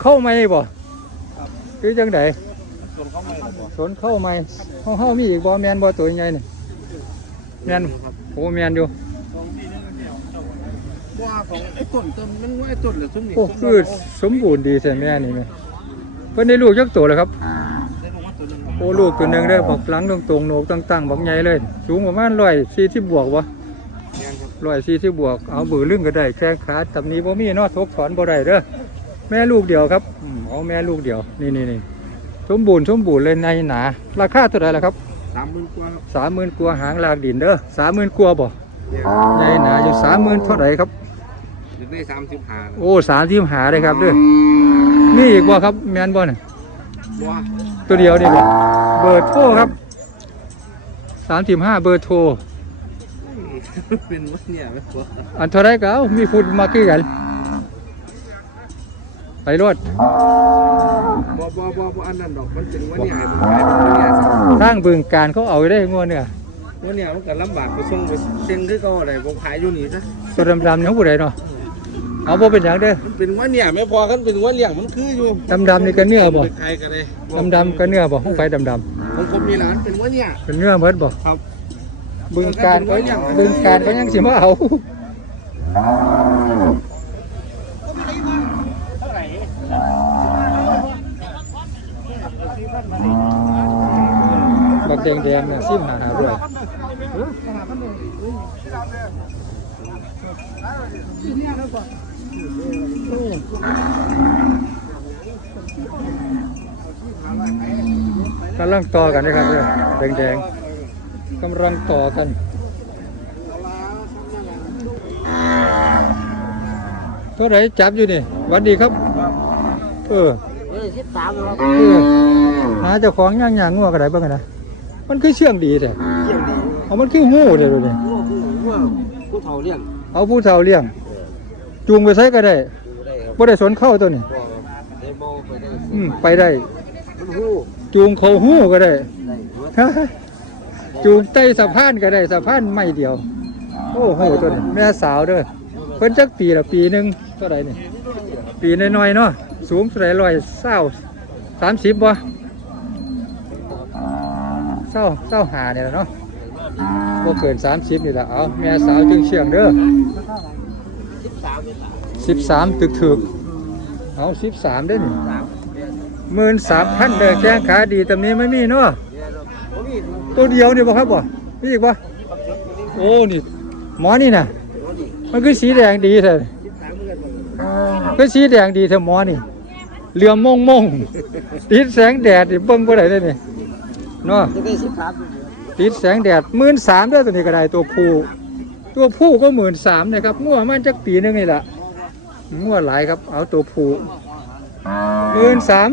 สนเข้าไหมบ่คือจังไดส่วนเขาไม่ครับสนเข้าไหมห้องเฮามีอีกบ่แมนบ่ตัวใหญ่นี่แมนโอ้แมนอยู่ว่าของไอ้ต้นต้นมันว่าไอ้ต้นเหลือซุ้มนี่โอ้คือสมบูรณ์ดีใช่แม่นี่แม่เพิ่นได้ลูกจักตัวแล้วครับได้ลงมาตัวหนึงโอ้ลูกตัวหนึงได้อบักหลังตรงๆโหนกตั้งๆบักใหญ่เลย สูงประมาณ140บวกบ่แม่นครับร้อยสี่สิบบวกเอาบือลึงก็ได้แข้งขาตำนี้บ่มีเนาะทกถอนบ่ได้เด้อ แม่ลูกเดียวครับอืมเอาแม่ลูกเดียว นี่นี่นี่สมบูรณ์สมบูรณ์เลยในหนา ราคาเท่าไหร่ล่ะครับสามหมื่นกว่าครับสามหมื่นกว่าหางลากดินเด้อสามหมื่นกว่าบ่เนี่ยในหนาอยู่สามหมื่นเท่าไหร่ครับถึงได้สามสิบห้าโอ้สามที่หาเลยครับเด้อนี่อีกบ่ครับแมนบ่เนี่ยว่าตัวเดียวนี่บ่เบอร์โทรครับสามสิบห้าเบอร์โทรเป็นวัดเนี่ยไม่พออันเท่าไรก็เอามีพูดมาคือกัน ไปรถบ่บ่บ่บ่อันนั้นดอกมันเป็นวัดเนี่ยให้ผมขายเป็นวัดเนี่ยทางบึงการเขาเอาได้งวเนี่ยวัดเนี่ยมันก็ลำบากไปส่งไปเซ็งคือก็อะไรผมขายอยู่นี่ซะตัวดำๆของผู้ใดเนาะเอาบ่เป็นอย่างเด้อ มันเป็นวัดเนี่ยไม่พอกันเป็นวัดเลี้ยงมันคืออยู่ดำๆนี่ก็เนื้อบ่ ไปขายกันเลยดำๆก็เนื้อบ่ห้องไฟดำผมผมมีร้านเป็นวัดเนี่ย ๆเป็นเนื้อเบิดบ่ครับบึงการก็บึงการก็ยังสิมาเอา บักแดงเนี่ยซิมหาหาด้วยกำลังต่อกันนะครับเนี่ยแดงๆกำลังต่อกันเท่าไหรจับอยู่นี่วัดดีครับ เออเอ้ยสิบสามครับหาเจ้าของย่างย่างงัวกระไดบ้างนะ มันคือเชื่องดีแต่เกี่ยงดีเอามันคือหูเลยดูนี่ว่าผู้ว่าผู้เฒ่าเลี้ยงเอาผู้เฒ่าเลี้ยง จูงไปใช้ก็ได้ดูได้ครับบ่ได้สนเข้าตัวนี้ว่าได้มองไปได้อืมไปได้ มันหู้จูงเขาหูก็ได้ ได้หมดจูงใต้สะพานก็ได้สะพานไม่เดียว โอ้โหตัวนี้แม่สาวเด้อเพิ่นจักปีละปีหนึงเท่าไหร่นี่ ปีน้อยๆเนาะสูงเท่าไหร่ร้อยเศร้าสามสิบบ่ เศร้าเศร้าหาเนี่ยเนาะบ่เกินสามสิบนี่แหละเอาแม่สาวจึงเชียงเด้อสิบสามตึกถึกเอาสิบสามเด้นสามหมื่นสามพันเด้อแข้งขาดีแตำนี้ไม่มีเนาะตัวเดียวนี่บ่ครับบ่มีอีกบ่โอ้นี่หมอนี่นะมันคือสีแดงดีแท้สิบสามเหมือนกันคือสีแดงดีแท้หมอนี่เหลือมมงมงติดแสงแดดเบิ่งบ่ได้เลยนี่ เนาะจะได้สิบสามติดแสงแดดหมื่นสามเด้อตัวนี้ก็ได้ตัวผู้ตัวผู้ก็หมื่นสามนะครับงัวมันจักปีหนึงนี่ล่ะงัวหลายครับ เอาตัวผู้หมื่นสาม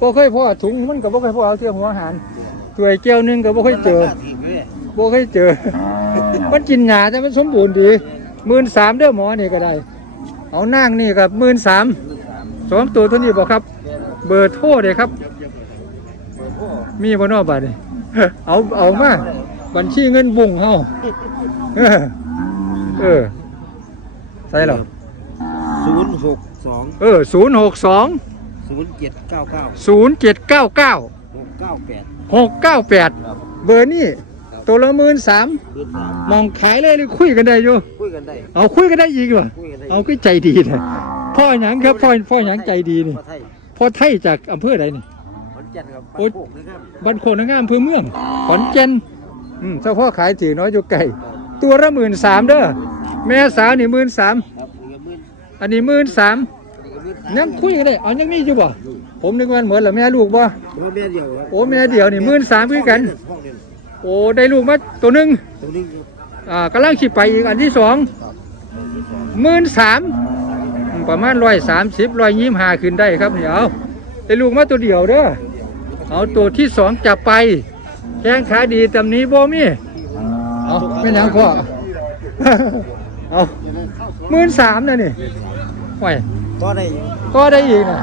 บ่เคยพอถุงมันก็บ่เคยพอเอาเสื้อหัวอาหารถ้วยแก้วหนึงก็บ่เคยเจอทีเว้ยบ่เคยเจอ มันกินหญ้าแต่มันสมบูรณ์ดีหมื่นสามเด้อหมอนี่ก็ได้ เอานางนี่กับหมื่นสามสองตัวเท่านี้บ่ครับ เบอร์โทรเลยครับ มีบ่เนอบัดนี่เอาเอามาบัญชีเงินบุ้งเฮาเออเออใช่หรอศูนย์หกสองเออศูนย์หกสองศูนย์เจ็ดเก้าเก้าศูนย์เจ็ดเก้าเก้าหกเก้าแปดหกเก้าแปดครับเบอร์นี่ตัวละหมื่นสามเดือนสามมองขายเลยหรือคุยกันได้อยู่คุยกันได้เอาคุยกันได้อีกเหรอคุยกันได้เอาก็ใจดีเลยพ่อหยังครับพ่อพ่อหยังใจดีนี่พ่อไทยพ่อไทยจากอำเภอใดนี่ขอน แก่นครับโอ๊ยโคกนะครับบ้านโคกนางงามอำเภอเมือง ขอนแก่นอืมเจ้าพ่อขายถือน้อยอยู่ไก่ ตัวละหมื่นสามเด้อแม่สาวนี่หมื่นสามครับนี่ก็หมื่นอันนี้หมื่นสามนี่ก็หมื่นยังคุยกันได้เอายังมีอยู่บ่ผมนึกว่าเหมือนเหรอแม่ลูกบ่ พ่อแม่เดียวครับโอ้แม่เดียวนี่หมื่นสามคือกัน ห้องเดียวโอ้ได้ลูกมาตัวหนึ่งตรงนี้ครับอ่ากำลังขีไปอีกอันที่สองหมื่นสามประมาณร้อยสามสิบร้อยยี่สิบห้าขึ้นได้ครับนี่เอาได้ลูกมาตัวเดียวเด้อ เอาตัวที่สองจับไป แข้งขาดีตำนี้บ่มีเอาไม่นหยังพ่อเอาหมื่นสามนะนี่ห่วยก็ได้อยู่ก็ได้อีกนะ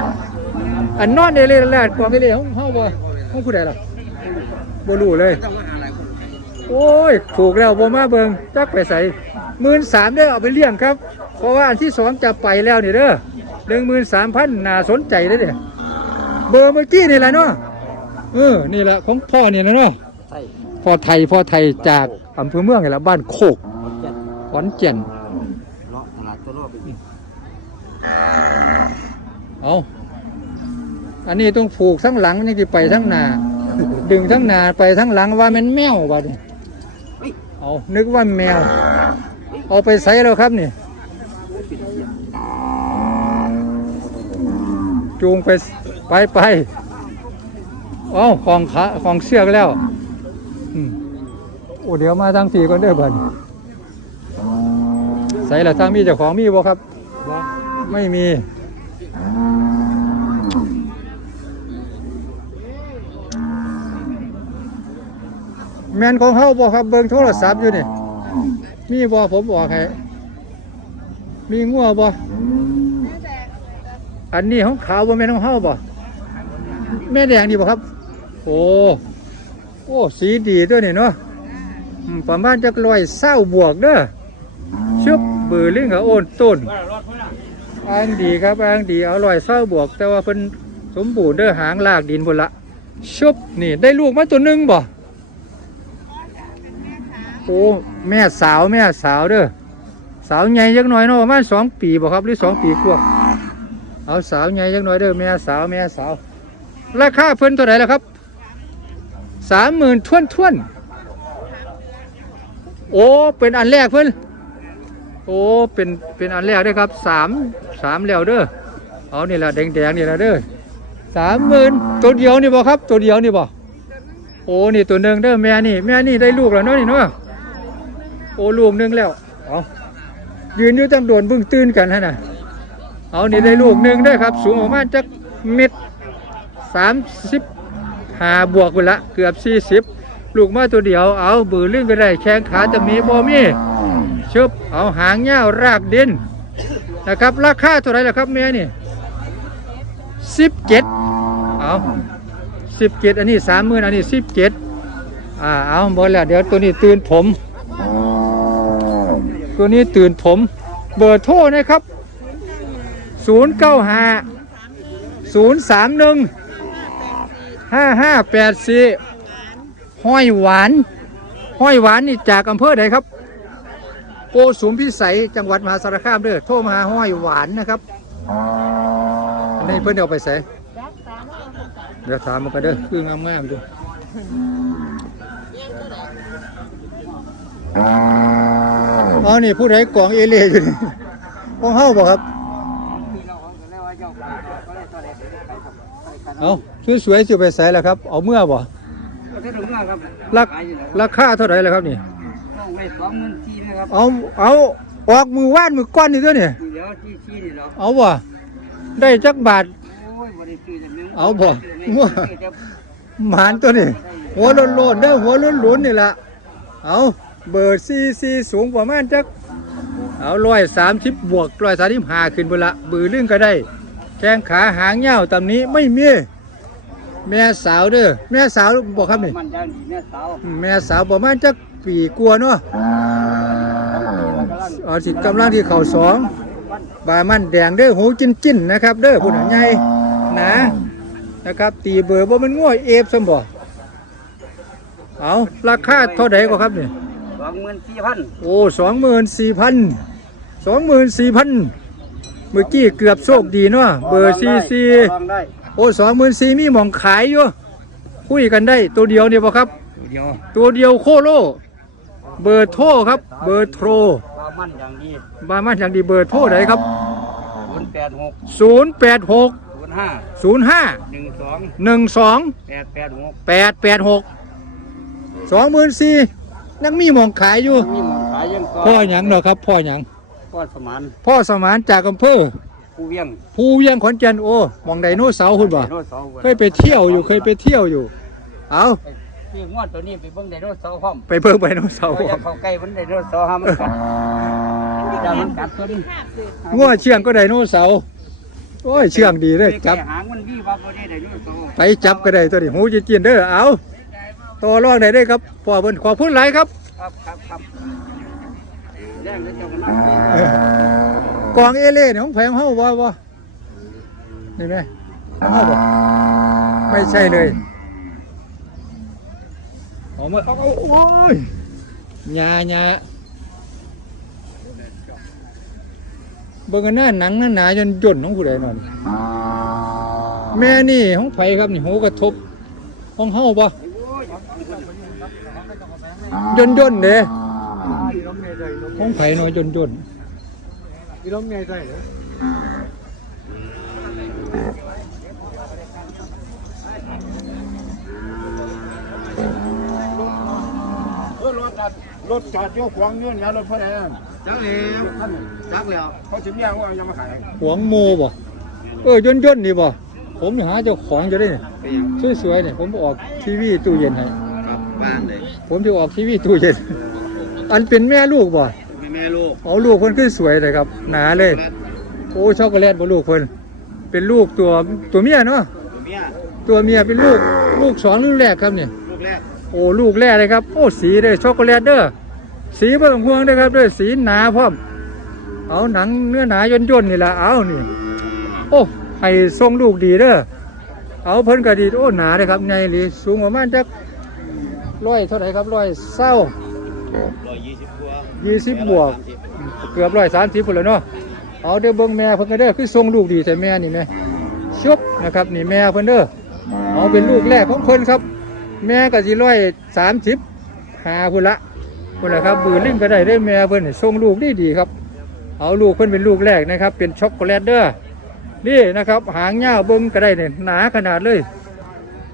อันนอนในเรื่องแรกกว่าไม่เลยห้องเฮาบ่ห้องผู้ใดล่ะบ่รู้เลยต้องมาหาอะไรคนโอ้ย ถูกแล้วบ่มาเบิงจักไปใส่หมื่นสามได้อเอาไปเลี้ยงครับ เพราะว่าอันที่สองจะไปแล้วนี่เด้อหนึ่งหมื่นสามพันน่าสนใจเลยเนี่ยเบอร์เมื่อกี้นี่แหละเนาะ เออ นี่แหละของพ่อนี่นะเนาะใช่พ่อไทยพ่อไทยจากอำเภอเมืองนี่แหละบ้านโคกเจ็ดขอนแก่นเลาะตลาดตัวโลกไปอีกเอาอันนี้ต้องผูกทั้งหลังนี่ที่ไปทั้งหน้าดึงทั้งหน้าไปทั้งหลังว่ามันแมวบัดนี้เอานึกว่าแมว เอาไปใส่แล้วครับนี่จูงไปไปไป เอาของขาของเชือกแล้วอืมโอ้เดี๋ยวมาทางสี่ก่อนเด้อบัดใส่ละทางมีเจ้าของมีบ่ครับไม่มีแมนของเฮาบ่ครับเบิ่งโทรศัพท์อยู่นี่ มีบ่ผมบอกให้มีงัวบ่อันนี้ของขาวบ่แม่นของเฮาบ่แม่แดงดีบ่ครับ โอ้โอ้สีดีตัวนี่เนาะประมาณจักร้อยเศร้าบวกเด้อชุบเบือลิงกับโอนต้นอ้างดีครับอ้างดีเอาลอยเศร้าบวก แต่ว่าเพิ่นสมบูรณ์เด้อหางลากดินพุ่นละชุบนี่ได้ลูกมาตัวหนึงบ่โอ้แม่สาวแม่สาวเด้อสาวใหญ่จักหน่อยเนาะประมาณสองปีบ่ครับหรือสองปีกว่าเอาสาวใหญ่จักหน่อยเด้อแม่สาวแม่สาวราคาเพิ่นเท่าไหร่แล่ะครับ สามหมื่นทวนทวนโอ้เป็นอันแรกเพิ่อนโอ้เป็นเป็นอันแรกด้อครับสามสามแล้วเด้อเอานี่ละแดงแดงนี่ละเด้อสามหมื่นตัวเดียวนี่บ่ครับ ตัวเดียวนี่บ่โอ้นี่ตัวหนึ่งเด้อแม่นี่แม่นี่ได้ลูกแล้วเนาะนี่เนาะโอ้ลูกหนึ่งแล้วเอายืนอยู่ตั้งโดนบึ้งตื่นกันฮะน่ะเอานี่ได้ลูกหนึ่งเด้อครับ สูงประมาณจักเม็ดสามสิบ ห้าบวกไปละเกือบสี่สิบลูกมาตัวเดียวเอาบือลื่นก็ได้แข้งขาจะมีบ่มีชึบเอาหางเงี้ยวรากดินนะครับราคาเท่าไรล่ะครับแม่นี่สิบเจ็ดเอาสิบเจ็ดอันนี้สามหมื่นอันนี้สิบเจ็ดอ่าเอาบอแล้วเดี๋ยวตัวนี้ตื่นผม ตัวนี้ตื่นผม เบอร์โทรนะครับศูนย์เก้าห้าศูนย์สามหนึ่ง ห้าห้าแปดสี่ห้อยหวาน ห้อยหวานนี่จากอำเภอใดครับ โกสุมพิสัยจังหวัดมหาสารคามเด้อโทรมาหาห้อยหวานนะครับอันนี้เพิ่นเอาไปใส่เดี๋ยวถามมันกันเด้อคืองามๆดูอ๋อนี่ผู้ใดกล่องเอเล่อยู่นี่ของเฮาบ่ครับเอา สวยๆสิไปใส่แล้วครับ เอาเมื่อบ่ประเทศของเราครับราคขายอยู่แล้วราคาเท่าไหร่แล้วครับนี่ ต้องได้สองหมื่นสี่นะครับเอาเอาออกมือว่านมือก้อนนี่ตัวนี่เดี๋ยวที่ชี้นี่เราเอาบ่ได้จักบาท โอ้ยบริสุทธิ์อย่างนึงเอาบ่มั่ว หมานตัวนี่หัวโลนๆเด้อหัวโล้นๆนี่ล่ะเอาเบอร์ซีซีสูงประมาณจักเอาร้อยสามสิบบวกร้อยสามสิบห้าขึ้นไปละบือลึงก็ได้ แข้งขาหางเงาวตำนี้ไม่มี แม่สาวเด้อแม่สาวบอกครับนี่มันยังดีแม่สาวแม่สาวประมาณจักปีกลัวาเนาะเอาสิกำลังที่เข่าสองบามันแดงเด้อหูจิ้นจิ้นๆนะครับ เด้อผู้หนังใหญ่หนะนะครับ ตีเบอร์บ่มันง่วยเอฟสมบ่เอาราคาเท่าไหร่ก็ครับนี่สองหมื่นสี่พันโอ้สองหมื่นสี่พันสองหมื่นสี่พันเมื่อกี้เกือบโชคดีเนาะเบอร์ซีซีลองได้ โอ้สองหมื่นสี่มีหมองขายอยู่คุยกันได้ตัวเดียวเนี่ยบ่ครับเดียวตัวเดียวโคโล เบอร์โทรครับ เบอร์โทรปลามันอย่างดีบามันอย่างดีเบอร์โทรไหนครับศูนย์แปดหก0 8 6ศูนย์ห้า0 5หนึ่งสอง1 2แปดแปดหก8 8 6 2 4 0 0 0ยังมีหมองขายอยู่ มีหมอนขายยังก็พ่อหยังเนาะครับ พ่อหยังพ่อสมานพ่อสมานจากอำเภอ ผู้เวียงภูเวียงขอนแก่นโอ้หมองไดโนเสาร์คุณบ่ไดโนเสาร์เคยไปเที่ยวอยู่เคยไปเที่ยวอยู่ เอาพี่งวดตัวนี้ไปเบิ่งไดโนเสาร์พร้อมไปเบิ่งไดโนเสาร์เราจะเข้าใกล้มันไดโนเสาร์ห้ามมันกัดอย่ามันกัดตัวนี้งัวเชื่องก็ไดโนเสาร์โอ้ยเชื่องดีเลยจับ หางมันวี่วับตัวนี้ไดโนเสาร์ไปจับก็ได้ตัวนี้หูจิกินเด้อเอาต่อรองได้เด้อครับพ่อเพิ่นขอบคุณหลายครับ ครับครับครับแรงแล้วเจ้ามันนั่งเออ กองเอเล่เนี่ยของแพงเฮาบ่บ่นี่ไหมเอาบ่ไม่ใช่เลยเอามาเออโอ้ยหยาหยาเบิ่งกันหน้าหนังหน้าหนาจนย่นของผู้ใดนอนแม่นี่ของไผครับนี่หูกระทบของเฮาปะย่นย่นเด้ของไผน้อยย่นย่น พี่ล้มไงใจเหรอเออรถจอดรถจอดอยู่ขวางเงื่อนแล้วรถพ่อแดงจักแล้วท่านจักแล้วเขาชิมย่างว่ายังมาขายๆหวงโมบ่เออย่นย่นๆนี่บ่ผมหาเจ้าของจะได้นี่เป็นยังสวยๆนี่ผมออกทีวีตู้เย็นให้ครับบ้านเลยผมจะออกทีวีตู้เย็น อันเป็นแม่ลูกบ่แม่แม่ลู กเอาลูกเพิ่นขึ้นสวยเลยครับ หนาเลย โอ้ช็อกโกแลตบ่ลูกเพิ่นเป็นลูกตัวตัวเมียเนาะเมียตัวเมียเป็นลูกลูกสองลูกแรกครับเนี่ยลูกแรกโอ้ลูกแรกเลยครับโอ้สีเด้อช็อกโกแลตเด้อสีเบิ่งพวงเด้อครับเด้อสีหนาพร้อมเอาหนังเนื้อหนาย่นย่นๆนี่ละเอานี่โอ้ให้ทรงลูกดีเด้อเอาเพิ่นก็ดีโอ้หนาเลยครับใหญ่หรือสูงประมาณจักร้อยเท่าไหร่ครับร้อยเศร้าร้อยยี่สิบกว่า ยี่สิบบวก เกือบร้อยสามสิบพันแล้วเนาะเอาเด้อเบิ่งแม่เพิ่นก็เด้อคือทรงลูกดีแต่แม่นี่แม่ชุบนะครับนี่แม่เพิ่นเด้อเอาเป็นลูกแรกของเพิ่นครับ แม่ก็สิร้อยสามสิบหาพุ่นละพุ่นละครับบือลิ้งก็ได้ได้แม่เพิ่นนี่ทรงลูกดีดีครับ เอาลูกเพิ่นเป็นลูกแรกนะครับ เป็นช็อกโกแลตเด้อนี่นะครับ หางยาเบิ่งก็ได้เนี่ยหนาขนาดเลย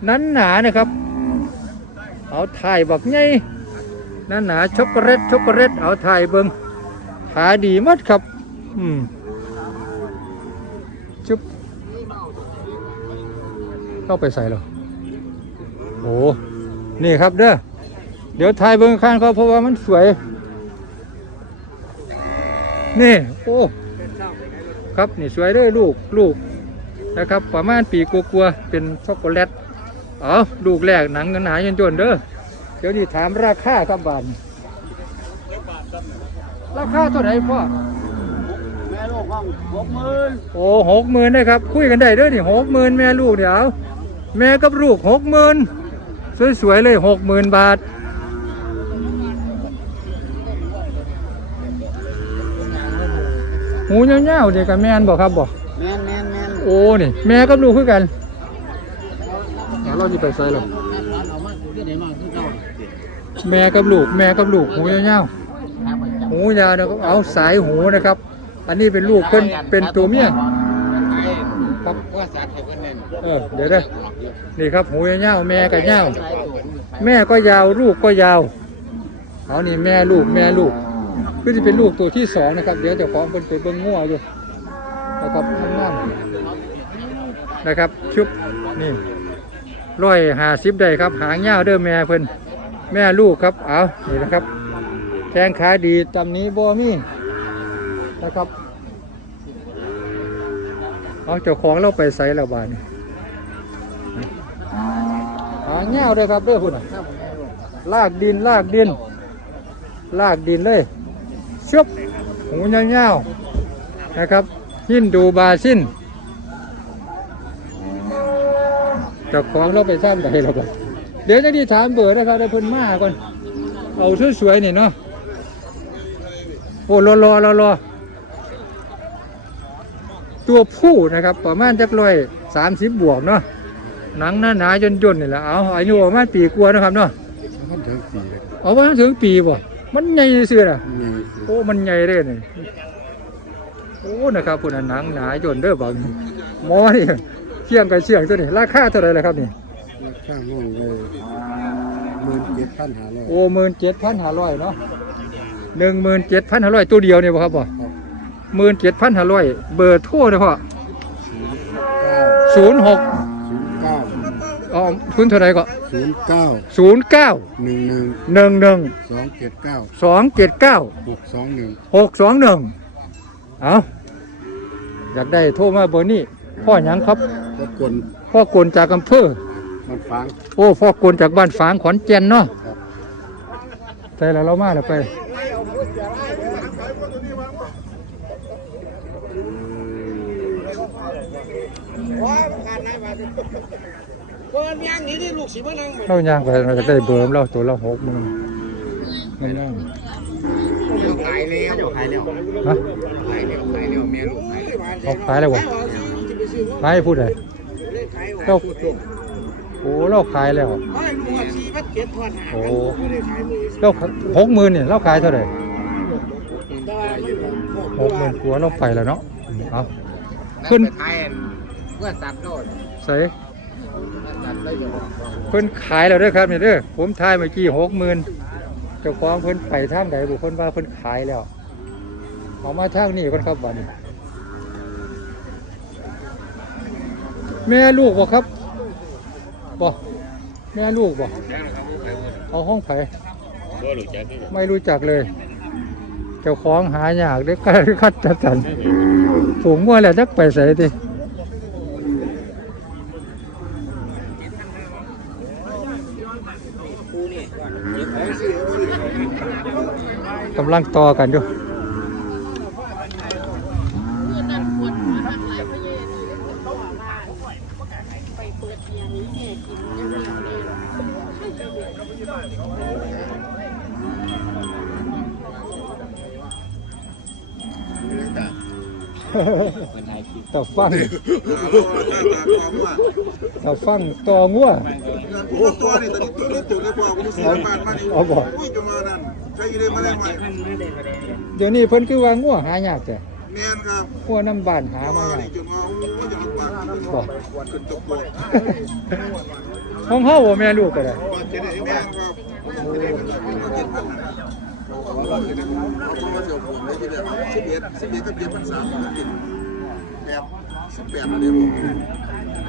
นั้นหนานะครับ เอาถ่ายบักใหนั้นหนาช็อกโกแลตช็อกโกแลตเอาถ่ายเบิ่งขายดีมัดครับ อืมจุ๊บเข้าไปใส่แล้วโอ้นี่ครับเด้อเดี๋ยวถ่ายเบิ่งข้างเขาเพราะว่ามันสวย นี่ โอ้ ครับนี่สวยเลยลูกลูกนะครับประมาณปีกลัวๆเป็นช็อกโกแลต เอาลูกแรกหนังหนาๆจนๆเด้อ เดี๋ยวนี้ถามราคาครับบาทนี่ราคาเท่าไหร่พ่อแม่ลูกห้องหกหมื่นโอ้หกหมื่นได้ครับ คุยกันได้เด้อนี่หกหมื่นแม่ลูกเดี๋ยวเอาแม่กับลูกหกหมื่นสวยๆเลยหกหมื่นบาท หูเงี้ยวๆเด็กกับแม่นบอกครับบอกแม่นแม่นแม่นโอ้นี่ แม่กับลูกคือกันเดี๋ยวเราจะไปใส่หรอ เอามาที่ไหนมาที่เก่า แม่กับลูก แม่กับลูกหูเงี้ยวๆหูยาวนะครับเอาสายหูนะครับ อันนี้เป็นลูกเพิ่นเป็นตัวเมียครับว่าสัตว์ให้เพิ่นเน้นเออเดี๋ยวเด้นี่ครับหูเงี้ยวๆแม่กับเงี้ยวแม่ก็ยาวลูกก็ยาวเอานี่แม่ลูกแม่ลูกคือจะเป็นลูกตัวที่สองนะครับ เดี๋ยวจะของเป็นไปเบิ้งงัวอยู่นะครับงามนะครับชุบนี่ร้อยหาสิบได้ครับ หางเงี้ยวเด้อแม่เพิ่น แม่ลูกครับ เอานี่นะครับแข้งขาดีตำนี้บ่มีนะครับ เอาเจ้าของเราไปใส่ล้วบานหาเงี้ยวเด้อครับเด้อคุณน่ะลากดินลากดิน ลากดินเลยชุบหูเงี้ยวนะครับหินดูบาซินเจ้าของเราไปสร้างใดเราไป เดี๋ยวจะดีถามเบอร์นะครับได้เพิ่นมาก่อน เอาสวยๆนี่เนาะ โอ้รอรอรอรอตัวผู้นะครับ ประมาณจักร้อยสามสิบบวกเนาะ หนังหนาหนาๆย่นย่นๆนี่แหละ เอาอายุประมาณปีกว่านะครับเนาะมันถึงสี่เอาว่าถึงปีบ่ มันใหญ่ซื่อน่ะนี่โอ้ มันใหญ่เลยนี่โอ้นะครับพุ่นนะหนังหนาจนเด้อบางหมอนี่เชี่ยงกับเชี่ยงตัวนี้ราคาเท่าไหรล่ะครับนี่ ข้างห้องเลยหมื่นเจ็ดพันหาร้อยโอ้หมื่นเจ็ดพันห้าร้อยเนาะหนึ่งหมื่นเจ็ดพันห้าร้อยตัวเดียวเนี่ยบ่ครับบ่หมื่นเจ็ดพันห้าร้อยเบอร์โทรเลยพ่อเก้าศูนย์หกศูนย์เก้าอ๋อคุณเท่าไหรก็ศูนย์เก้าศูนย์เก้าหนึ่งหนึ่งหนึ่งหนึ่งสองเจ็ดเก้าสองเจ็ดเก้าหกสองหนึ่งหกสองหนึ่งเอาอยากได้โทรมาเบอร์นี้พ่อหยังครับก็กลพ่อกลจากอำเภอ มันฟังโอ้พ่อกลจากบ้านฝางขอนแก่นเนาะครับใช่แล้วเรามาแล้วไปก็ย่างนี้นี่ลูกสิมานั่งเราย่างไปเราจะได้เบิ่มเราตัวละหกหมื่นไม่นั่งขายแล้วขายแล้วฮะขายแล้วขายแล้วแม่ลูกขายแล้วเขาขายแล้ววะขายให้ผู้ใดเราโอ้เราขายแล้วขายลูกสี่พันเจ็ดพันห้าโอ้เราหกหมื่นเนี่ยเราขายเท่าไหร่หกหมื่นกว่าเราไปแล้วเนาะเอาขึ้นขายเมื่อตัดโดนใส่ตัดได้ยังเพิ่นขายแล้วเด้อครับเนี่ยเด้อผมทายเมื่อกี้หกหมื่นเจ้าของเพิ่นไปทางไหนบุคคลว่าเพิ่นขายแล้วเอามาทางนี้ก่อนครับบัดนี้แม่ลูกบ่ครับ บ่แม่ลูกบ่เอาห้องไผไม่รู้จักเลย เจ้าของหายากเด็กคัดจัดสรรฝูงมัวแล้วจักไปใส่ติกำลังต่อกันอยู่ ต่อฟังต่อฟังต่องัวโอ้ตัวนี่ตัวนี้ตัวนี้ตัวนี้พอคุณซื้อบ้านมานี่เอาบ่อุ้ยจะมานั่นใช้ได้มาได้ไหมเดี๋ยวนี้เพิ่นคือว่างัวหายากแต่แม่นครับงัวน้ำบ้านหามามายากนี่จนว่าโอ้ยจะลำบากบ่ ขึ้นตกบ่ห้องเฮาบ่แม่ลูกก็ได้บ้านเจ๊ได้แม่ครับเราจะได้เราต้องมาเที่ยวผมได้ทีเดียวสิบเอ็ดสิบเอ็ดกับเจ็ดพันสามก็กินแบบสิบแปดอันนี้ผม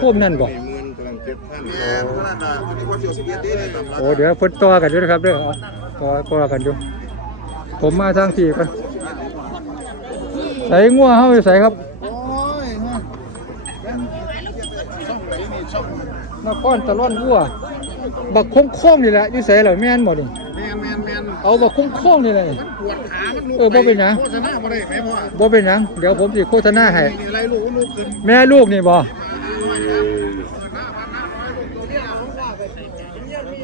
พวกนั้นบ่หมื่นกำลังเจ็ดพันแม่ขนาดน่ะอันนี้ว่าเที่ยวสิบเอ็ดได้เลยตามร้านโอ้เดี๋ยวเพิ่นต่อกันอยู่นะครับเด้อเอาต่อต่อกันอยู่ผมมาทางที่ก่อนใส่งัวเฮาอยู่ใส่ครับ โอ้ยฮะช่องไหนนี่ช่อง นครตะล่อนวัว บักคงๆนี่แหละอยู่ใส่แล้วแม่นบ่นี่แมนแมนแมนเอาบักคงๆนี่เลยปวดขามันลุกเออบ่เป็นหยัง โฆษณาบ่ได้ไหมพ่อบ่เป็นหยังเดี๋ยวผมสิโฆษณาให้นี่อะไรลูกลูกขึ้นแม่ลูกนี่บ่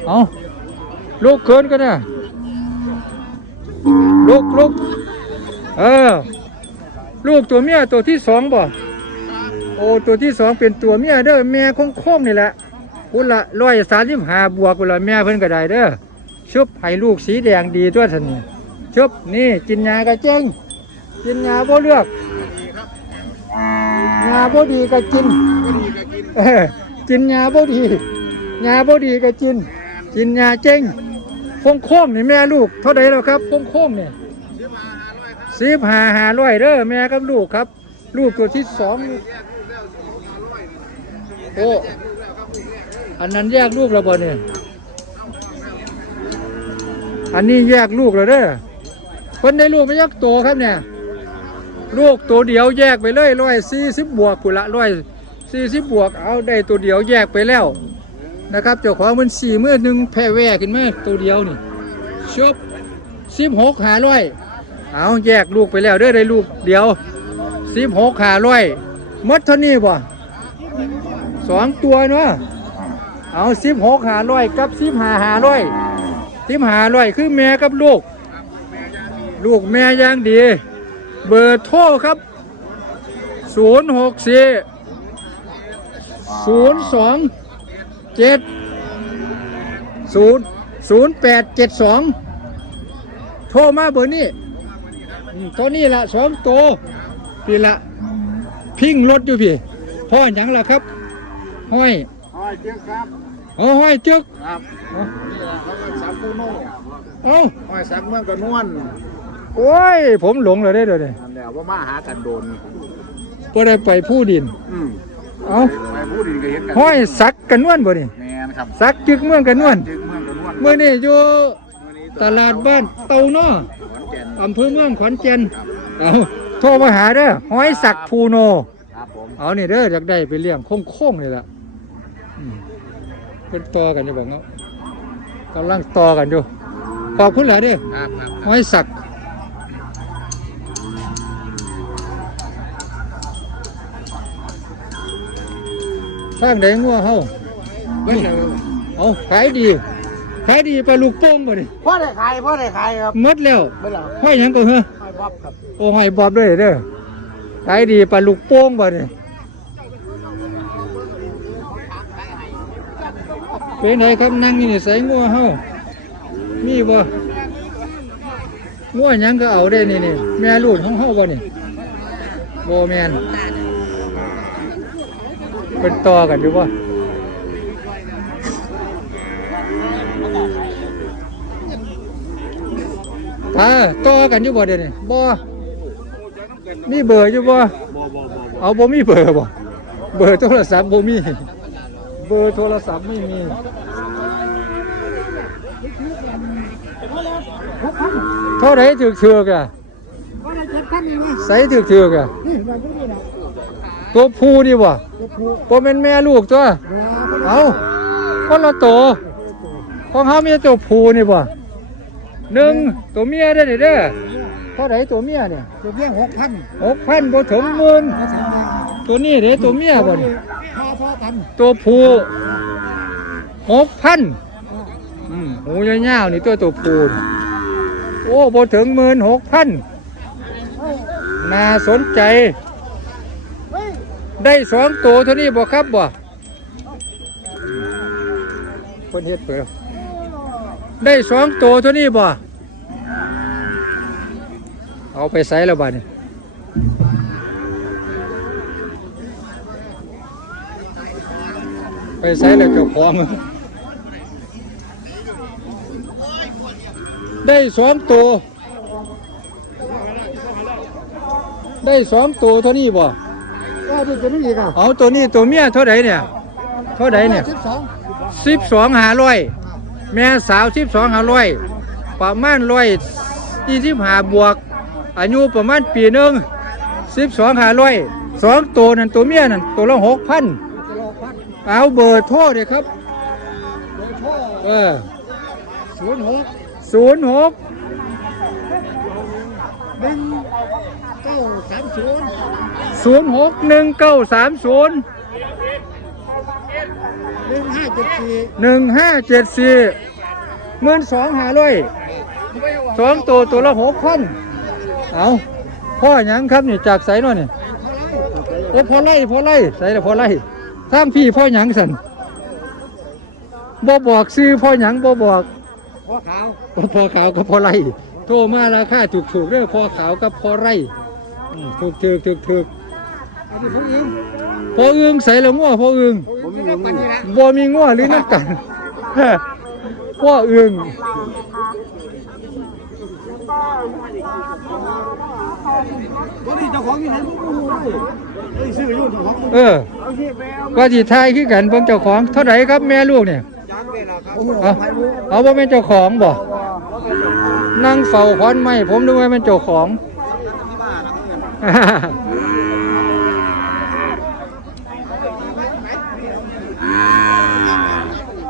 เอาลูกเกินก็ได้ลูกลูกเออ ลูกตัวเมียตัวที่สองบ่ โอ้ตัวที่สองเป็นตัวเมียเด้อแม่คงคงๆนี่แหละ คุณละร้อยสามสิบห้าบวกคุณละแม่เพิ่นก็ได้เด้อชุบให้ลูกสีแดงดีตัวท่านนี่ชุบนี่กินยากระเจ้งกินยาบ่เลือกยาบ่ดีก็กินก็ดีก็กินเออกินยาบ่ดียาบ่ดีก็กิน กินยาเจ้งโค้งโค้งๆนี่แม่ลูกเท่าใดแล้วครับโค้งโค้งๆนี่ซื้อหาร้อยสิบหาหาร้อยเด้อแม่กับลูกครับ ลูกตัวที่สองโอ้ อันนั้นแยกลูกแล้วบ่เนี่ยอันนี้แยกลูกแล้วเด้อคนได้ลูกไม่ยักโตครับเนี่ย ลูกตัวเดียวแยกไปเลยร้อยสี่สิบบวกกุละร้อยสี่สิบบวกเอาได้ตัวเดียวแยกไปแล้วนะครับเจ้าของมันสี่มือหนึ่งแพ้แว่ขึ้นมาตัวเดียวนี่ชบสิบหกหาร้อยเอาแยกลูกไปแล้วเด้อได้ลูกเดียวสิบหกหาร้อยมดเท่านี้บ่สองตัวเนาะ เอาสิบหกหาร้อยกับสิบหาหาร้อยสิบหาร้อยคือแม่กับลูก ลูกแม่ย่างดี เบอร์โทรครับ0 6 4 0 2 7 0 0 8 7 2โทรมาเบอร์นี้ตัวนี้ละสองตัวพี่ละพิงรถอยู่พี่พ่อหยังละครับ ห้อยห้อยเจ๊ครับ เอาห้อยจึกครับเอานี่แหละเขาเป็นสักกูโน่เอาห้อยสักเมืองกระนวลโอ้ย ผมหลงเลยได้อเดี๋ยวนี้นั่นแหละว่ามาหากันโดนก็ได้ไปผู้ดิน อืมเอาไปพูดดีก็เห็นกันห้อยสักกันนวลบ่นี่แมนครับสักจึกเมืองกันนวลจึงเมืองกระนวลเมื่อนี่อยู่มื้อนี้ตลาดบ้านเตาเนาะขอนแก่นอำเภอเมืองขอนแก่นเอาโทรมาหาเด้อห้อยสักภูโน ครับผม เอานี่เด้ออยากได้ไปเลี้ยงโค้งๆนี่ล่ะอืม เป็นต่อกันอยู่บอกเนาะกำลังต่อกันอยู่ขอบคุณหลายเด้อครับครับห้อยสักทางใดงัวเฮาเบิ้ลเลยเอาขายดีขายดีปลาลูกโป่งบ่นี่พ่อได้ขายพ่อได้ขายครับหมดแล้วเบิ้ลเหรอห้อยหยังก็เฮ้อไม่บ๊อบครับโอ้ห้อยบอบด้วยเด้อขายดีปลาลูกโป่งบ่นี่ เป็นครับนั่งนี่ใส่งัวเฮามีบ่งัวหยังก็เอาได้นี่นี่แม่ลูกของเฮาบ่นี่บ่แม่นเป็นต่อกันอยู่บ่ถ้าต่อกันอยู่บ่เดี๋ยวนี้บ่มีเบอร์อยู่บ่บ่บ่บ่เอาบ่มีเบอร์บ่เบอร์โทรศัพท์บ่มี เบอร์โทรศัพท์ไม่มีเท่าไหรถึกเถือกอะพ่อได้เจ็ดพันนี่วะใส่ถึกเถือกอะนี่แบบนี้นะตัวผู้ดีบ่จะผูกบ่แม่นแม่ลูกตัว เอาคนละตัวของเฮามีแต่ตัวผู้นี่บ่หนึ่งตัวเมียได้อนี่เด้อเท่าไหรตัวเมียเนี่ยจะเพียงหกพันหกพันบ่ถึงหมื่นมาถึงเลย ตัวนี้เด้อตัวเมียบ่นี่พอพอกันตัวผู้หกพันอืมหูยาวๆนี่ตัวตัวผู้นี่โอ้บ่ถึงหมื่นหกพันน่าสนใจ ได้สองตัวเท่านี้บ่ครับบ่คนเฮ็ดเปิดได้สองตัวเท่านี้บ่เอาไปใส่แล้วบ่นี่ไใส่แล้วเจ้าของ ได้สองตัว ได้สองตัวเท่านี้บ่ก็ที่จะนี่อีกอะเอาตัวนี้ตัวเมียเท่าไหร่เนี่ย เท่าไหร่เนี่ยสิบสองสิบสองหาร้อยแม่สาวสิบสองหาร้อยประมาณร้อยยี่สิบหาบวก อายุประมาณปีหนึ่งสิบสองหาร้อยสองตัวนั่นตัวเมียนั่นตัวละหกพันจะรอพัน เอาเบอร์โทรเลยครับโดยพ่อเออศูนย์หกศูนย์หกหนึ่งเก้าสามศูนย์ศูนย์หกหนึ่งเก้าสามศูนย์หนึ่งห้าเจ็ดสี่หนึ่งห้าเจ็ดสี่หมื่นสองหาร้อยสองตัวตัวละหกพันเอาพ่อหยังครับนี่จากไสเนาะนี่เอ้พอไล่พอไล่ใส่ละพอไล่ ทางพี่พ่อหยังสันบ่บอกซื้อพ่อหยังบ่บอกพ่อขาวพ่อขาวกับพ่อไล่โทรมาราคาถูกถูกๆเด้อพ่อขาวกับพ่อไร่อืมถูกถูกถูกถูกอันนี้ผมเองพ่ออึงใส่ละง้อพ่ออึงผมมีเงินนี่นะบ่มีง้อหรือนักกันพ่ออึง ตัวนี้เจ้าของที่ไหนผมรู้เลยไอ้ซื้ออยู่เจ้าของเออเอาที่ไปเอาว่าสิทายคือกันเบิ่งเจ้าของเท่าไหร่ครับแม่ลูกเนี่ยจังเวลาครับเอาเอาว่าเป็นเจ้าของบ่นั่งเฝ้าพรไม้ผมนึกว่าเป็นเจ้าของ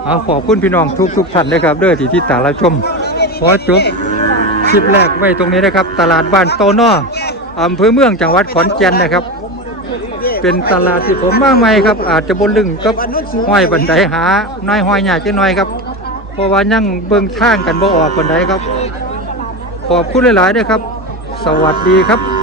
เอาขอบคุณพี่น้องทุกทุกๆท่านเลยครับเด้อที่ที่ตาละชมขอจบ คลิปแรกไว้ตรงนี้นะครับ ตลาดบ้านโตนออำเภอเมืองจังหวัดขอนแก่นนะครับ เป็นตลาดที่ผมมาใหมครับ อาจจะบนลึงก็ห้อยบันไดหานายห้อยยากจังหน่อยครับเพราะว่ายังเบิ่งทางกันบ่ออกบันไดครับ ขอบคุณหลายๆด้วยครับ สวัสดีครับ